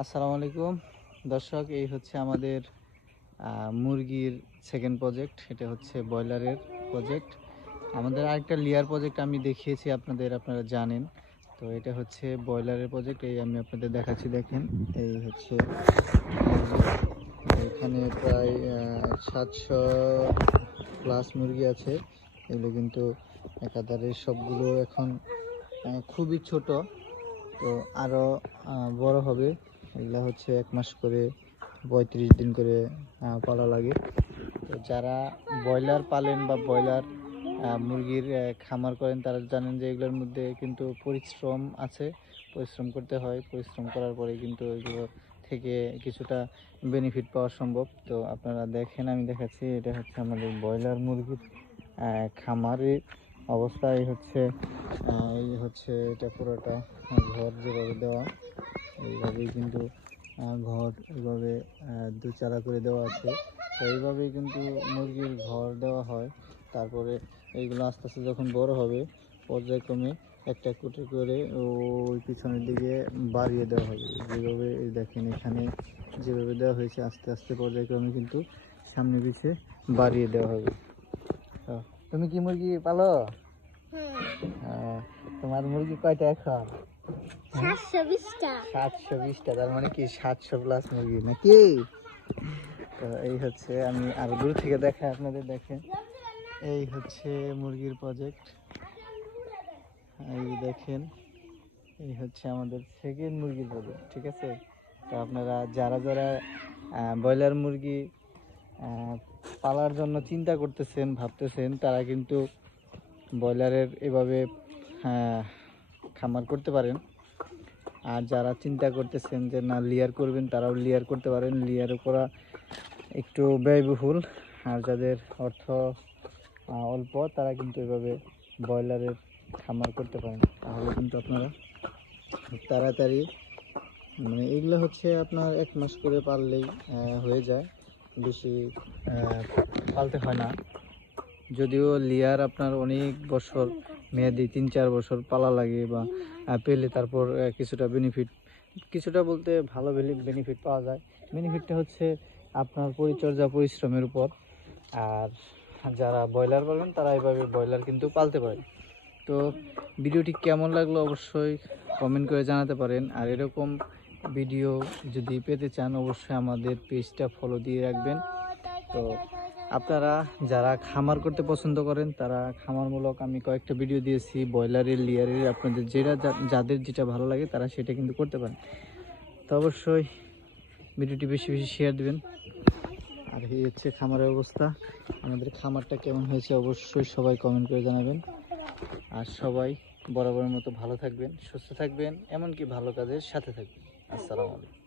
আসসালামু আলাইকুম দর্শক, এই হচ্ছে আমাদের মুরগির সেকেন্ড প্রজেক্ট। এটা হচ্ছে ব্রয়লারের প্রজেক্ট। আমাদের আরেকটা লেয়ার প্রজেক্ট আমি দেখিয়েছি আপনারা জানেন। তো এটা হচ্ছে ব্রয়লারের প্রজেক্ট। এই আমি আপনাদের দেখাচ্ছি, দেখেন। এই হচ্ছে এখানে প্রায় 700 প্লাস মুরগি আছে। এগুলো কিন্তু একাধারে সবগুলো এখন খুবই ছোট। তো আরও বড় হবে। এগুলো হচ্ছে 1 মাস করে 35 দিন করে পালা লাগে। তো যারা ব্রয়লার পালেন বা ব্রয়লার মুরগির খামার করেন, তারা জানেন যে এগুলোর মধ্যে কিন্তু পরিশ্রম আছে। পরিশ্রম করতে হয়, পরিশ্রম করার পরে কিন্তু এগুলো থেকে কিছুটা বেনিফিট পাওয়া সম্ভব। তো আপনারা দেখেন, আমি দেখাচ্ছি। এটা হচ্ছে আমাদের ব্রয়লার মুরগির খামারের অবস্থা। এই হচ্ছে এটা পুরোটা ঘর যেভাবে দেওয়া, এইভাবেই কিন্তু ঘর এইভাবে দুচালা করে দেওয়া আছে। তো এইভাবেই কিন্তু মুরগির ঘর দেওয়া হয়। তারপরে এইগুলো আস্তে আস্তে যখন বড় হবে, পর্যায়ক্রমে একটা কুটি করে ওই পিছনের দিকে বাড়িয়ে দেওয়া হবে। যেভাবে দেখেন এখানে যেভাবে দেওয়া হয়েছে, আস্তে আস্তে পর্যায়ক্রমে কিন্তু সামনে পিছে বাড়িয়ে দেওয়া হবে। তুমি কি মুরগি পালো? তোমার মুরগি কয়টা এখন? 720টা। 720টা, তার মানে কি 700 প্লাস মুরগি নাকি? তো এই হচ্ছে, আমি আরো দূর থেকে দেখাই আপনাদের, দেখেন। এই হচ্ছে মুরগির প্রজেক্ট। এই দেখেন, এই হচ্ছে আমাদের সেকেন্ড মুরগির প্রজেক্ট, ঠিক আছে? তো আপনারা যারা যারা ব্রয়লার মুরগি পালার জন্য চিন্তা করতেছেন, ভাবতেছেন, তারা কিন্তু ব্রয়লারের এভাবে খামার করতে পারেন। আর যারা চিন্তা করতেছেন যে না লেয়ার করবেন, তারাও লেয়ার করতে পারেন। লেয়ার করা একটু ব্যয়বহুল, আর যাদের অর্থ অল্প, তারা কিন্তু এভাবে ব্রয়লারের খামার করতে পারেন। তাহলে কিন্তু আপনারা তাড়াতাড়ি, মানে এগুলো হচ্ছে আপনার 1 মাস করে পাললেই হয়ে যায়, বেশি পালতে হয় না। যদিও লেয়ার আপনার অনেক বছর মেয়াদি, 3-4 বছর পালা লাগে বা পেলে তারপর কিছুটা বলতে ভালো বেনিফিট পাওয়া যায়। বেনিফিটটা হচ্ছে আপনার পরিচর্যা, পরিশ্রমের উপর। আর যারা ব্রয়লার পালবেন, তারা এইভাবে ব্রয়লার কিন্তু পালতে পারে। তো ভিডিওটি কেমন লাগলো অবশ্যই কমেন্ট করে জানাতে পারেন। আর এরকম ভিডিও যদি পেতে চান, অবশ্যই আমাদের পেজটা ফলো দিয়ে রাখবেন। তো আপনারা যারা খামার করতে পছন্দ করেন, তারা খামারমূলক আমি কয়েকটা ভিডিও দিয়েছি, ব্রয়লারের, লেয়ারের। আপনাদের যাদের যেটা ভালো লাগে, তারা সেটা কিন্তু করতে পারেন। তো অবশ্যই ভিডিওটি বেশি বেশি শেয়ার দিবেন। আর এই হচ্ছে খামারের অবস্থা। আমাদের খামারটা কেমন হয়েছে অবশ্যই সবাই কমেন্ট করে জানাবেন। আর সবাই বরাবরের মতো ভালো থাকবেন, সুস্থ থাকবেন, এমনকি ভালো কাজের সাথে থাকবেন। আসসালামু আলাইকুম।